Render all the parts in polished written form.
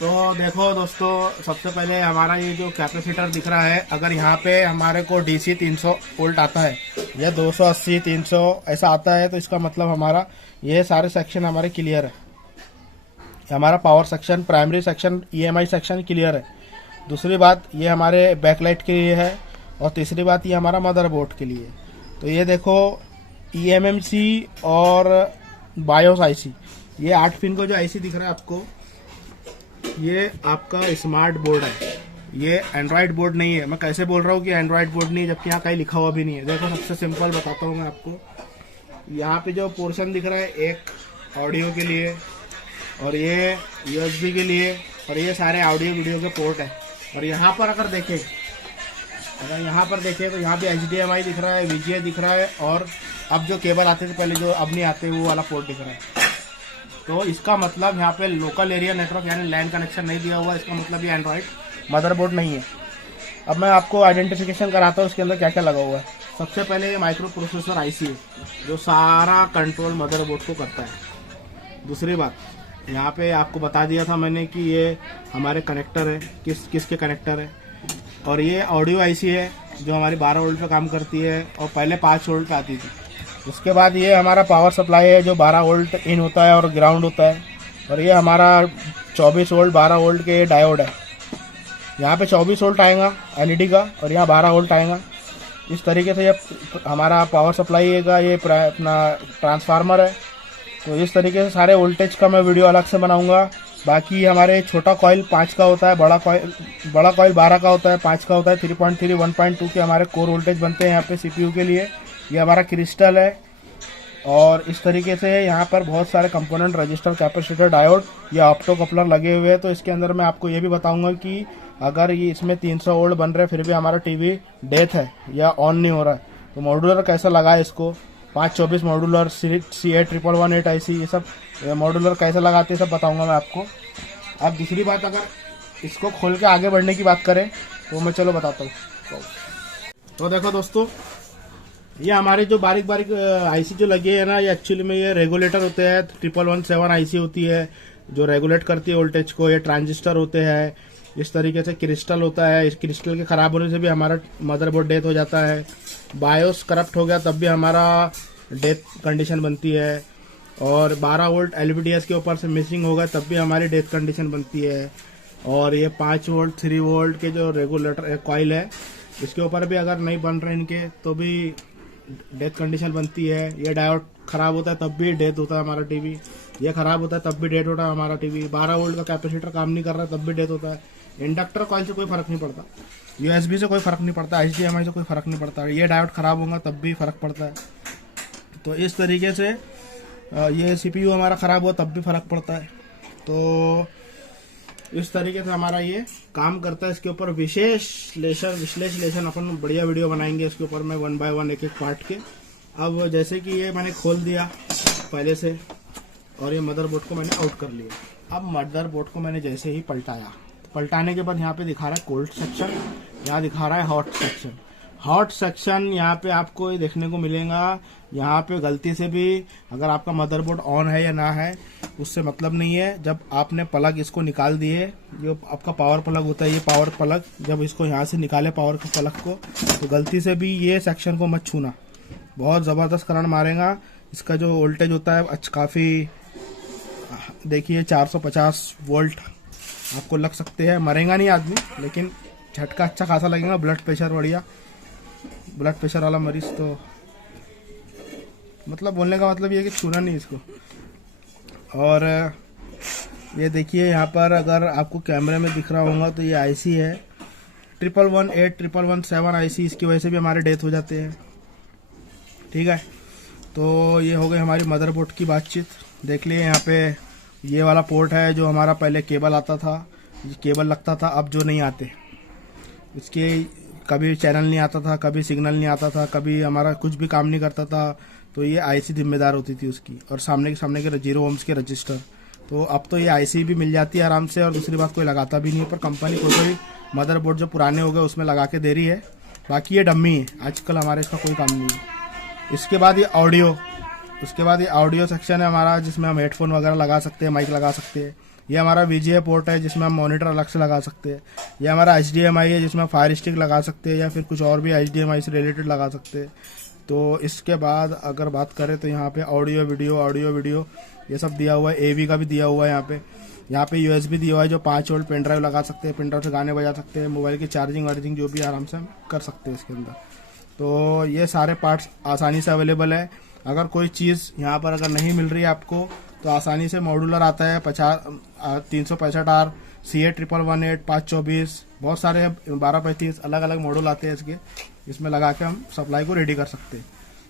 तो देखो दोस्तों, सबसे पहले हमारा ये जो कैपेसिटर दिख रहा है, अगर यहाँ पे हमारे को डीसी 300 वोल्ट आता है या 280 300 ऐसा आता है, तो इसका मतलब हमारा ये सारे सेक्शन हमारे क्लियर है। हमारा power section, primary section, EMI section clear है। दूसरी बात ये हमारे बैकलाइट के लिए है, और तीसरी बात ये हमारा मदरबोर्ड के लिए। तो ये देखो ईएमएमसी और बायोस आईसी, ये 8 पिन को जो आईसी दिख रहा है आपको, ये आपका स्मार्ट बोर्ड है, ये एंड्रॉयड बोर्ड नहीं है। मैं कैसे बोल रहा हूँ कि एंड्रॉयड बोर्ड नहीं है, जबकि यहाँ कहीं लिखा हुआ भी नहीं है। देखो सबसे सिंपल बताता हूँ मैं आपको। यहाँ पे जो पोर्शन दिख रहा है, एक ऑडियो के लिए, और ये यूएसबी के लिए, और ये सारे ऑडियो वीडियो के पोर्ट है। और यहाँ पर अगर देखें तो यहाँ पे HDMI दिख रहा है, VGA दिख रहा है, और अब जो केबल आते थे पहले, जो अब नहीं आते, वो वाला पोर्ट दिख रहा है। तो इसका मतलब यहाँ पे लोकल एरिया नेटवर्क यानी लैन कनेक्शन नहीं दिया हुआ। इसका मतलब ये एंड्रॉयड मदरबोर्ड नहीं है। अब मैं आपको आइडेंटिफिकेशन कराता हूँ उसके अंदर क्या क्या लगा हुआ है। सबसे पहले ये माइक्रो प्रोसेसर आईसी है, जो सारा कंट्रोल मदरबोर्ड को करता है। दूसरी बात, यहाँ पे आपको बता दिया था मैंने कि ये हमारे कनेक्टर है, किसके कनेक्टर है। और ये ऑडियो आईसी है, जो हमारी 12 वोल्ट पे काम करती है, और पहले 5 वोल्ट पे आती थी। उसके बाद ये हमारा पावर सप्लाई है, जो 12 वोल्ट इन होता है और ग्राउंड होता है। और ये हमारा 24 वोल्ट 12 वोल्ट के डायोड है। यहाँ पे 24 वोल्ट आएगा एलईडी का, और यहाँ 12 वोल्ट आएगा। इस तरीके से ये हमारा पावर सप्लाई का ये अपना ट्रांसफार्मर है। तो इस तरीके से सारे वोल्टेज का मैं वीडियो अलग से बनाऊंगा। बाकी हमारे छोटा कॉइल 5 का होता है, बड़ा कॉइल 12 का होता है, 5 का होता है। 3.3 1.2 के हमारे कोर वोल्टेज बनते हैं यहाँ पे सीपीयू के लिए। ये हमारा क्रिस्टल है। और इस तरीके से यहाँ पर बहुत सारे कंपोनेंट, रजिस्टर, कैपेसिटर, डायोड, ये ऑप्टो कपलर लगे हुए हैं। तो इसके अंदर मैं आपको ये भी बताऊंगा कि अगर ये इसमें 300 वोल्ट बन रहे फिर भी हमारा टीवी डेथ है या ऑन नहीं हो रहा है, तो मॉड्यूलर कैसा लगा है इसको, 524 मॉड्यूलर, CA1118 IC, ये सब मॉड्यूलर कैसे लगाते हैं सब बताऊंगा मैं आपको। अब दूसरी बात, अगर इसको खोल के आगे बढ़ने की बात करें तो मैं चलो बताता हूँ। तो देखो दोस्तों, ये हमारे जो बारीक बारीक आईसी जो लगे हैं ना, ये एक्चुअली में ये रेगुलेटर होते हैं। 1117 आईसी होती है जो रेगुलेट करती है वोल्टेज को। ये ट्रांजिस्टर होते हैं। इस तरीके से क्रिस्टल होता है। इस क्रिस्टल के खराब होने से भी हमारा मदरबोर्ड डेथ हो जाता है। बायोस करप्ट हो गया तब भी हमारा डेथ कंडीशन बनती है। और 12 वोल्ट LVDS के ऊपर से मिसिंग होगा तब भी हमारी डेथ कंडीशन बनती है। और ये 5 वोल्ट 3 वोल्ट के जो रेगुलेटर कॉइल है, इसके ऊपर भी अगर नहीं बन रहे इनके तो भी डेथ कंडीशन बनती है। ये डायोड खराब होता है तब भी डेथ होता है हमारा टीवी। ये खराब होता है तब भी डेथ होता है हमारा टीवी। 12 वोल्ट का कैपेसिटर काम नहीं कर रहा है तब भी डेथ होता है। इंडक्टर कॉइल से कोई फर्क नहीं पड़ता, USB से कोई फर्क नहीं पड़ता, HDMI से कोई फर्क नहीं पड़ता। ये डायोड खराब होगा तब भी फर्क पड़ता है। तो इस तरीके से ये CPU हमारा खराब हुआ तब भी फर्क पड़ता है। तो इस तरीके से हमारा ये काम करता है। इसके ऊपर विश्लेषण अपन बढ़िया वीडियो बनाएंगे इसके ऊपर में, 1 बाय 1 एक एक पार्ट के। अब जैसे कि ये मैंने खोल दिया पहले से, और ये मदरबोर्ड को मैंने आउट कर लिया। अब मदरबोर्ड को मैंने जैसे ही पलटाया, पलटाने के बाद यहाँ पे दिखा रहा है कोल्ड सेक्शन, यहाँ दिखा रहा है हॉट सेक्शन। हॉट सेक्शन यहाँ पे आपको देखने को मिलेगा। यहाँ पे गलती से भी अगर आपका मदरबोर्ड ऑन है या ना है उससे मतलब नहीं है। जब आपने प्लग इसको निकाल दिए, जो आपका पावर प्लग होता है, ये पावर प्लग, जब इसको यहाँ से निकाले पावर के प्लग को, तो गलती से भी ये सेक्शन को मत छूना, बहुत ज़बरदस्त करंट मारेगा। इसका जो वोल्टेज होता है काफ़ी, देखिए 450 वोल्ट आपको लग सकते हैं। मरेगा नहीं आदमी, लेकिन झटका अच्छा खासा लगेगा। ब्लड प्रेशर बढ़िया, ब्लड प्रेशर वाला मरीज तो, मतलब बोलने का मतलब ये है कि छूना नहीं इसको। और ये देखिए यहाँ पर अगर आपको कैमरे में दिख रहा होगा तो ये आईसी है 1118 1117 आईसी। इसकी वजह से भी हमारे डेथ हो जाते हैं। ठीक है, तो ये हो गई हमारी मदरबोर्ड की बातचीत। देख लिए यहाँ पे ये वाला पोर्ट है जो हमारा पहले केबल आता था, केबल लगता था, अब जो नहीं आते। इसके कभी चैनल नहीं आता था, कभी सिग्नल नहीं आता था, कभी हमारा कुछ भी काम नहीं करता था। तो ये आईसी जिम्मेदार होती थी उसकी, और सामने के 0 ohms के रजिस्टर। तो अब तो ये आईसी भी मिल जाती है आराम से। और दूसरी बात, कोई लगाता भी नहीं है, पर कंपनी कोई मदरबोर्ड जो पुराने हो गए उसमें लगा के दे रही है। बाकी ये डम्मी है, आजकल हमारे इसका कोई काम नहीं है। इसके बाद ये ऑडियो, उसके बाद ये ऑडियो सेक्शन है हमारा, जिसमें हम हेडफोन वगैरह लगा सकते हैं, माइक लगा सकते हैं। ये हमारा VGA पोर्ट है जिसमें हम मॉनिटर अलग से लगा सकते हैं। ये हमारा HDMI है जिसमें फायर स्टिक लगा सकते हैं या फिर कुछ और भी HDMI से रिलेटेड लगा सकते हैं। तो इसके बाद अगर बात करें तो यहाँ पे ऑडियो वीडियो ये सब दिया हुआ है। AV का भी दिया हुआ है यहाँ पे USB दिया हुआ है जो 5 वोल्ट पेन ड्राइव लगा सकते हैं, पेन ड्राइव से गाने बजा सकते हैं, मोबाइल की चार्जिंग वार्जिंग जो भी आराम से हम कर सकते हैं इसके अंदर। तो ये सारे पार्ट्स आसानी से अवेलेबल है। अगर कोई चीज़ यहाँ पर अगर नहीं मिल रही है आपको तो आसानी से मॉड्यूलर आता है 365R, CA111, 524, बहुत सारे 12x30 अलग अलग मॉडल आते हैं इसके, इसमें लगा के हम सप्लाई को रेडी कर सकते हैं।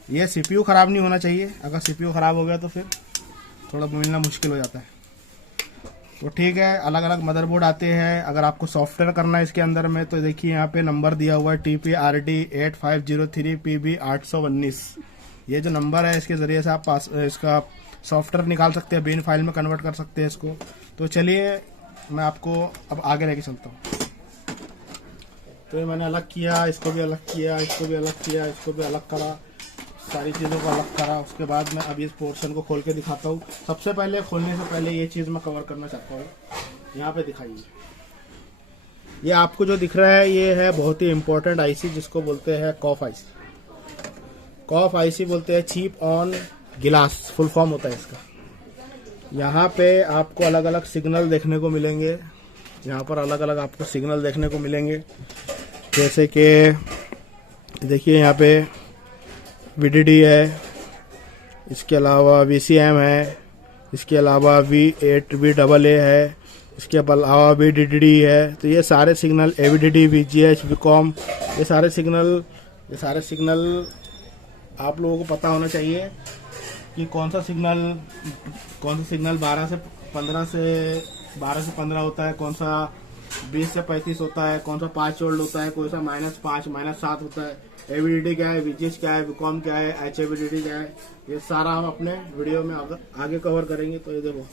ये CPU ख़राब नहीं होना चाहिए, अगर CPU ख़राब हो गया तो फिर थोड़ा मिलना मुश्किल हो जाता है। तो ठीक है, अलग अलग मदरबोर्ड आते हैं। अगर आपको सॉफ्टवेयर करना है इसके अंदर में तो देखिए यहाँ पे नंबर दिया हुआ है TPRD8503PB819। ये जो नंबर है इसके ज़रिए से आप इसका सॉफ्टवेयर निकाल सकते हैं, बिन फाइल में कन्वर्ट कर सकते हैं इसको। तो चलिए मैं आपको अब आगे लेके चलता हूँ। तो ये मैंने अलग किया, इसको भी अलग किया, इसको भी अलग किया, इसको भी अलग करा, सारी चीज़ों को अलग करा। उसके बाद मैं अभी इस पोर्शन को खोल के दिखाता हूँ। सबसे पहले खोलने से पहले ये चीज़ मैं कवर करना चाहता हूँ। यहाँ पे दिखाइए, ये आपको जो दिख रहा है ये है बहुत ही इम्पोर्टेंट IC जिसको बोलते हैं COF IC। COF IC बोलते हैं चिप ऑन गिलास, फुल फॉर्म होता है इसका। यहाँ पे आपको अलग अलग सिग्नल देखने को मिलेंगे, यहाँ पर अलग अलग आपको सिग्नल देखने को मिलेंगे, जैसे कि देखिए यहाँ पे VDD है, इसके अलावा VCM है, इसके अलावा VAA है, इसके अलावा VDD है। तो ये सारे सिग्नल AVDD, VGH, VCOM, ये सारे सिग्नल आप लोगों को पता होना चाहिए कि कौन सा सिग्नल 12 से 15 होता है, कौन सा 20 से 35 होता है, कौन सा 5 वोल्ट होता है, कौन सा -5, -7 होता है, AVDD क्या है, VGH क्या है, VCOM क्या है, HAVDD क्या है, ये सारा हम अपने वीडियो में आगे कवर करेंगे। तो ये देखो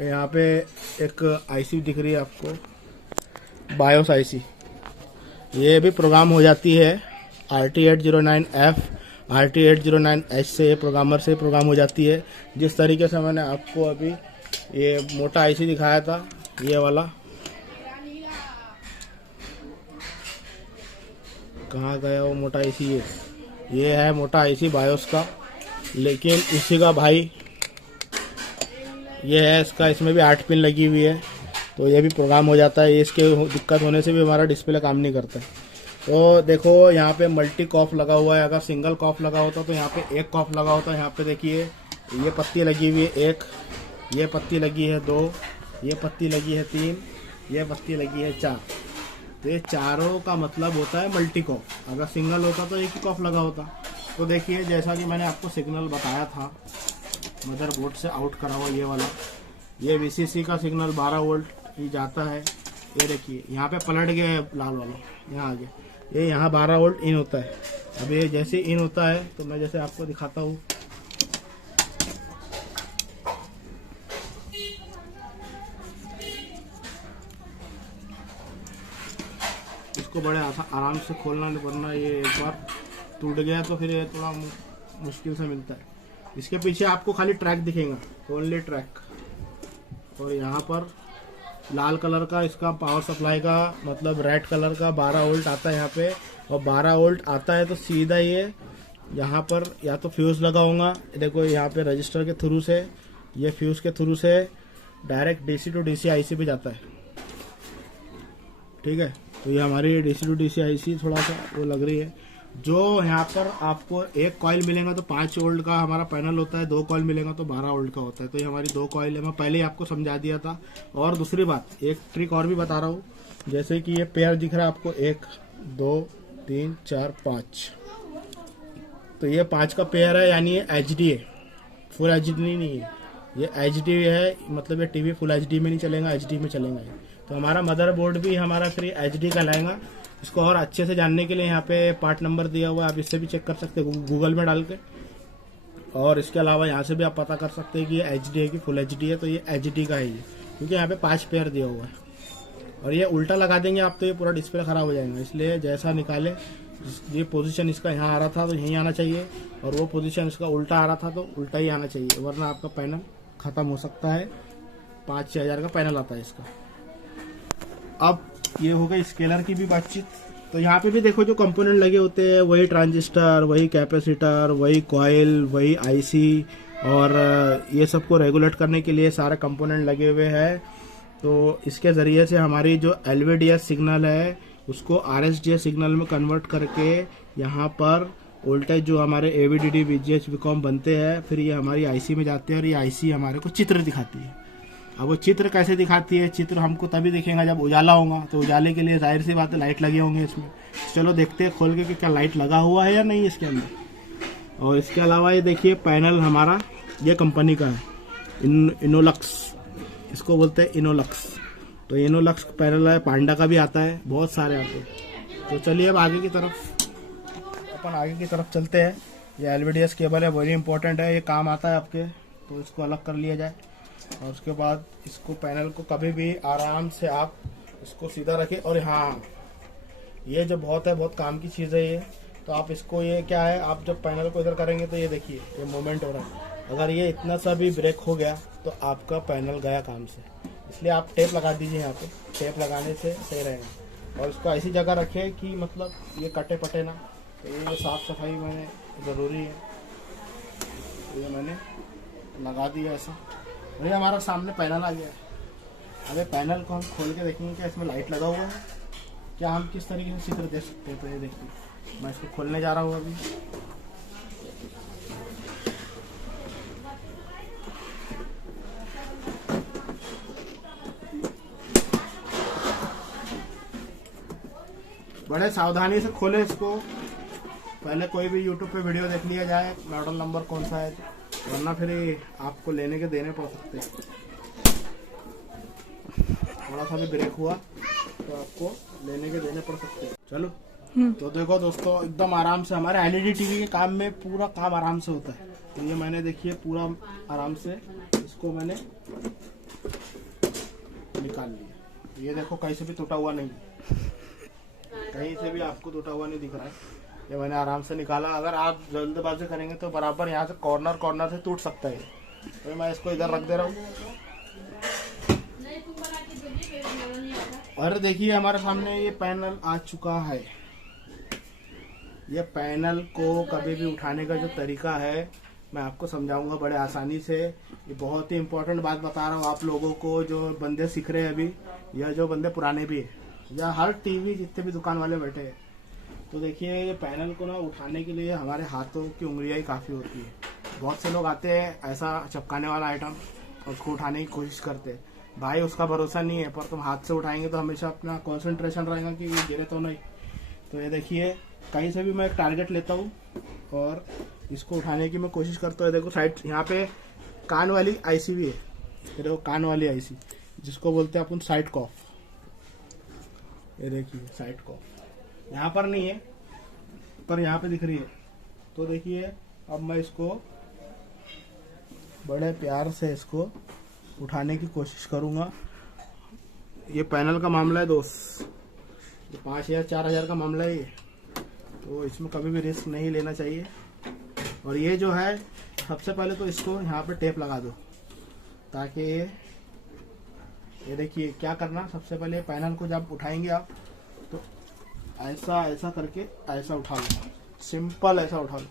यहाँ पे एक IC दिख रही है आपको, BIOS IC। ये भी प्रोग्राम हो जाती है RT809F, RT809H से प्रोग्रामर से प्रोग्राम हो जाती है। जिस तरीके से मैंने आपको अभी ये मोटा IC दिखाया था, ये वाला कहाँ गया वो मोटा IC, ये है मोटा IC BIOS का। लेकिन इसी का भाई ये है इसका, इसमें भी 8 पिन लगी हुई है, तो ये भी प्रोग्राम हो जाता है। इसके दिक्कत होने से भी हमारा डिस्प्ले काम नहीं करता है। तो देखो यहाँ पे मल्टी कॉफ लगा हुआ है, अगर सिंगल कॉफ लगा होता तो यहाँ पे एक कॉफ लगा होता है। यहाँ पे देखिए ये पत्ती लगी हुई है 1, ये पत्ती लगी है 2, ये पत्ती लगी है 3, ये पत्ती लगी है 4। तो ये चारों का मतलब होता है मल्टी कॉफ। अगर सिंगल होता तो एक ही कॉफ लगा होता। तो देखिए जैसा कि मैंने आपको सिग्नल बताया था मदरबोर्ड से आउट करा हुआ ये वाला, ये VCC का सिग्नल 12 वोल्ट ही जाता है। ये देखिए यहाँ पे पलट गया है लाल वाला, यहाँ आगे ये यहाँ 12 वोल्ट इन होता है। अब ये जैसे इन होता है तो मैं जैसे आपको दिखाता हूँ, इसको बड़े आराम से खोलना नहीं, वरना ये एक बार टूट गया तो फिर ये थोड़ा मुश्किल से मिलता है। इसके पीछे आपको खाली ट्रैक दिखेगा, ओनली ट्रैक। और यहाँ पर लाल कलर का इसका पावर सप्लाई का मतलब रेड कलर का 12 वोल्ट आता है यहाँ पे। और 12 वोल्ट आता है तो सीधा ये यहाँ पर या तो फ्यूज़ लगाऊंगा, देखो यहाँ पे रजिस्टर के थ्रू से, ये फ्यूज़ के थ्रू से direct DC to DC IC पे जाता है। ठीक है, तो ये हमारी DC टू DC IC थोड़ा सा वो लग रही है। जो यहाँ पर आपको एक कॉइल मिलेगा तो 5 वोल्ट का हमारा पैनल होता है, 2 कॉइल मिलेगा तो 12 वोल्ट का होता है। तो ये हमारी 2 कॉइल है, मैं पहले ही आपको समझा दिया था। और दूसरी बात, एक ट्रिक और भी बता रहा हूँ, जैसे कि ये पेयर दिख रहा है आपको 1 2 3 4 5, तो ये 5 का पेयर है, यानी ये HD है, फुल HD नहीं है, ये HD है। मतलब ये TV फुल HD में नहीं चलेगा, HD में चलेगा ये। तो हमारा मदरबोर्ड भी हमारा फिर HD का लाएगा। इसको और अच्छे से जानने के लिए यहाँ पे पार्ट नंबर दिया हुआ है, आप इससे भी चेक कर सकते हैं गूगल में डाल के। और इसके अलावा यहाँ से भी आप पता कर सकते हैं कि ये HD है कि फुल HD है। तो ये HD का है ये, क्योंकि यहाँ पे 5 पेयर दिया हुआ है। और ये उल्टा लगा देंगे आप तो ये पूरा डिस्प्ले ख़राब हो जाएगा। इसलिए जैसा निकाले, ये पोजीशन इसका यहाँ आ रहा था तो यहीं आना चाहिए, और वो पोजीशन इसका उल्टा आ रहा था तो उल्टा ही आना चाहिए, वरना आपका पैनल ख़त्म हो सकता है। 5-6 हज़ार का पैनल आता है इसका। अब ये हो गई स्केलर की भी बातचीत। तो यहाँ पे भी देखो जो कंपोनेंट लगे होते हैं वही ट्रांजिस्टर, वही कैपेसिटर, वही कॉइल, वही आईसी और ये सबको रेगुलेट करने के लिए सारे कंपोनेंट लगे हुए हैं। तो इसके ज़रिए से हमारी जो LVDS सिग्नल है उसको RSDS सिग्नल में कन्वर्ट करके यहाँ पर वोल्टेज जो हमारे AVDD VGH VCOM बनते हैं, फिर ये हमारी IC में जाते हैं और ये IC हमारे को चित्र दिखाती है। अब वो चित्र कैसे दिखाती है, चित्र हमको तभी दिखेगा जब उजाला होगा। तो उजाले के लिए जाहिर सी बात है लाइट लगे होंगे इसमें। चलो देखते हैं खोल के कि क्या लाइट लगा हुआ है या नहीं इसके अंदर। और इसके अलावा ये देखिए पैनल हमारा ये कंपनी का है, इनोलक्स, इसको बोलते हैं इनोलक्स। तो इनोलक्स पैनल है, पांडा का भी आता है, बहुत सारे आते हैं। तो चलिए अब आगे की तरफ चलते हैं। ये LVDS केबल है, वेरी इंपॉर्टेंट है, ये काम आता है आपके। तो इसको अलग कर लिया जाए और उसके बाद इसको पैनल को कभी भी आराम से आप इसको सीधा रखें। और हाँ, ये जो बहुत काम की चीज़ है ये। तो आप इसको, ये क्या है, आप जब पैनल को इधर करेंगे तो ये देखिए ये मूवमेंट हो रहा है। अगर ये इतना सा भी ब्रेक हो गया तो आपका पैनल गया काम से। इसलिए आप टेप लगा दीजिए यहाँ पे, टेप लगाने से सही रहेगा। और इसको ऐसी जगह रखें कि मतलब ये कटे पटे ना। तो ये साफ़ सफाई मैंने ज़रूरी है, तो ये मैंने लगा दिया ऐसा। और ये हमारा सामने पैनल आ गया है। अबे पैनल को हम खोल के देखेंगे क्या इसमें लाइट लगा हुआ है, क्या हम किस तरीके से चित्र देख सकते हैं। तो ये देखिए मैं इसको खोलने जा रहा हूँ अभी। बड़े सावधानी से खोले इसको, पहले कोई भी YouTube पे वीडियो देख लिया जाए मॉडल नंबर कौन सा है, वरना फिर आपको लेने के देने पड़ सकते हैं। थोड़ा सा भी ब्रेक हुआ तो आपको लेने के देने पड़ सकते हैं। चलो तो देखो दोस्तों, एकदम आराम से हमारे LED TV के काम में पूरा काम आराम से होता है। तो ये मैंने देखिए पूरा आराम से इसको मैंने निकाल लिया। ये देखो कहीं से भी टूटा हुआ नहीं, कहीं से भी आपको टूटा हुआ नहीं दिख रहा है। ये मैंने आराम से निकाला। अगर आप जल्दबाजी करेंगे तो बराबर यहाँ से कॉर्नर से टूट सकता है। तो मैं इसको इधर रख दे रहा हूँ। और देखिए हमारे सामने ये पैनल आ चुका है। ये पैनल को कभी भी उठाने का जो तरीका है मैं आपको समझाऊंगा बड़े आसानी से। ये बहुत ही इम्पोर्टेंट बात बता रहा हूँ आप लोगों को, जो बंदे सीख रहे हैं अभी या जो बंदे पुराने भी हैं या हर टीवी जितने भी दुकान वाले बैठे हैं। तो देखिए ये पैनल को ना उठाने के लिए हमारे हाथों की उंगलियां ही काफ़ी होती है। बहुत से लोग आते हैं ऐसा चिपकाने वाला आइटम और उसको उठाने की कोशिश करते हैं। भाई उसका भरोसा नहीं है, पर तुम हाथ से उठाएंगे तो हमेशा अपना कंसंट्रेशन रहेगा कि ये गिरे तो नहीं। तो ये देखिए कहीं से भी मैं एक टारगेट लेता हूँ और इसको उठाने की मैं कोशिश करता हूँ। देखो साइड यहाँ पे कान वाली आईसी भी है, ये देखो कान वाली आईसी जिसको बोलते हैं अपन साइड कॉफ। ये देखिए साइड कॉफ यहाँ पर नहीं है पर यहाँ पे दिख रही है। तो देखिए अब मैं इसको बड़े प्यार से इसको उठाने की कोशिश करूँगा। ये पैनल का मामला है दोस्त, ये 5,000-4,000 का मामला है ये, तो इसमें कभी भी रिस्क नहीं लेना चाहिए। और ये जो है सबसे पहले तो इसको यहाँ पे टेप लगा दो ताकि ये देखिए क्या करना, सबसे पहले पैनल को जब उठाएंगे आप तो ऐसा ऐसा करके ऐसा उठा लो, सिंपल ऐसा उठा लो।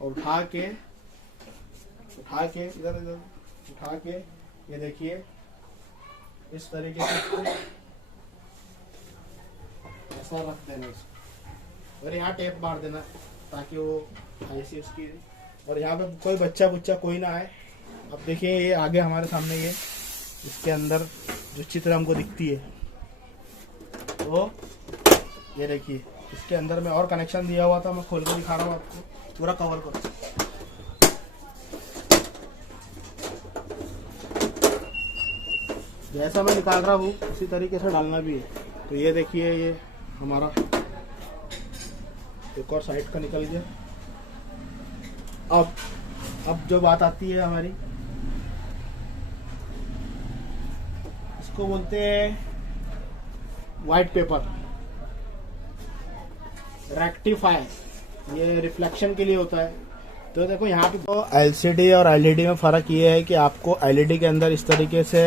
और उठा के इधर इधर उठा के ये देखिए इस तरीके से ऐसा रख देना इसको और यहाँ टेप मार देना ताकि वो ऐसी उसकी। और यहाँ पे कोई बच्चा बुच्चा कोई ना आए। अब देखिए ये आगे हमारे सामने ये इसके अंदर जो चित्र हमको दिखती है, तो ये देखिए इसके अंदर में और कनेक्शन दिया हुआ था, मैं खोल के दिखा रहा हूँ आपको, पूरा कवर करो। जैसा मैं निकाल रहा हूँ उसी तरीके से डालना भी है। तो ये देखिए ये हमारा एक और साइड का निकल गया। अब जो बात आती है हमारी, इसको बोलते हैं व्हाइट पेपर रेक्टिफायर। ये रिफ्लेक्शन के लिए होता है तो देखो यहाँ पे तो एलसीडी और एलईडी में फ़र्क ये है कि आपको एलईडी के अंदर इस तरीके से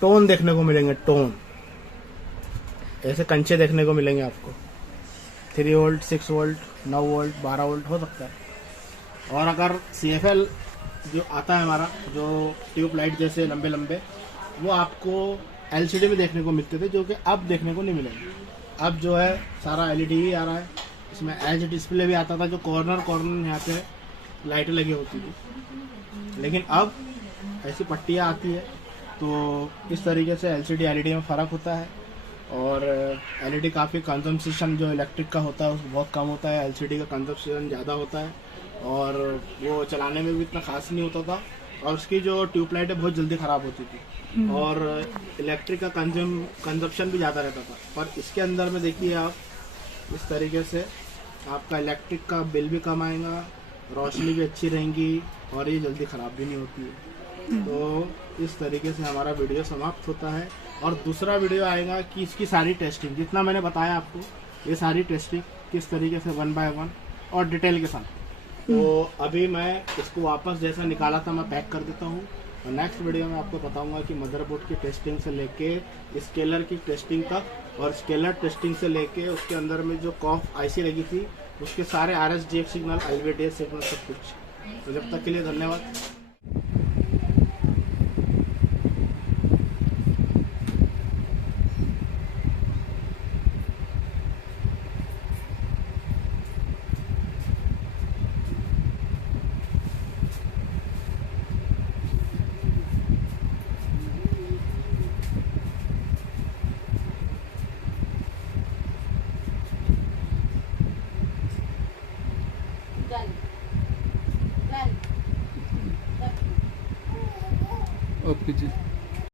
टोन देखने को मिलेंगे, टोन ऐसे कंचे देखने को मिलेंगे आपको। 3 वोल्ट, 6 वोल्ट, 9 वोल्ट, 12 वोल्ट हो सकता है। और अगर CFL जो आता है हमारा, जो ट्यूब लाइट जैसे लंबे लंबे, वो आपको एलसीडी में देखने को मिलते थे, जो कि अब देखने को नहीं मिलेंगे। अब जो है सारा एलईडी ही आ रहा है। इसमें एज डिस्प्ले भी आता था, जो कॉर्नर यहाँ पे लाइटें लगी होती थी, लेकिन अब ऐसी पट्टियाँ आती है। तो इस तरीके से एलसीडी एलईडी में फ़र्क होता है। और एलईडी काफ़ी कंजम्पशन जो इलेक्ट्रिक का होता है उसको बहुत कम होता है, एलसीडी का कंजम्पशन ज़्यादा होता है, और वो चलाने में भी इतना खास नहीं होता था, और उसकी जो ट्यूबलाइट है बहुत जल्दी ख़राब होती थी, और इलेक्ट्रिक का कंजम्पशन भी ज़्यादा रहता था। पर इसके अंदर में देखिए आप, इस तरीके से आपका इलेक्ट्रिक का बिल भी कम आएगा, रोशनी भी अच्छी रहेंगी, और ये जल्दी ख़राब भी नहीं होती है। तो इस तरीके से हमारा वीडियो समाप्त होता है। और दूसरा वीडियो आएगा कि इसकी सारी टेस्टिंग, जितना मैंने बताया आपको, ये सारी टेस्टिंग किस तरीके से 1 बाय 1 और डिटेल के साथ। तो अभी मैं इसको वापस जैसा निकाला था मैं पैक कर देता हूँ, और नेक्स्ट वीडियो में आपको बताऊंगा कि मदरबोर्ड की टेस्टिंग से लेके स्केलर की टेस्टिंग तक, और स्केलर टेस्टिंग से लेके उसके अंदर में जो कॉफ आईसी लगी थी उसके सारे RSDF सिग्नल, LVDS सिग्नल, सब कुछ। तो जब तक के लिए धन्यवाद। ओके जी।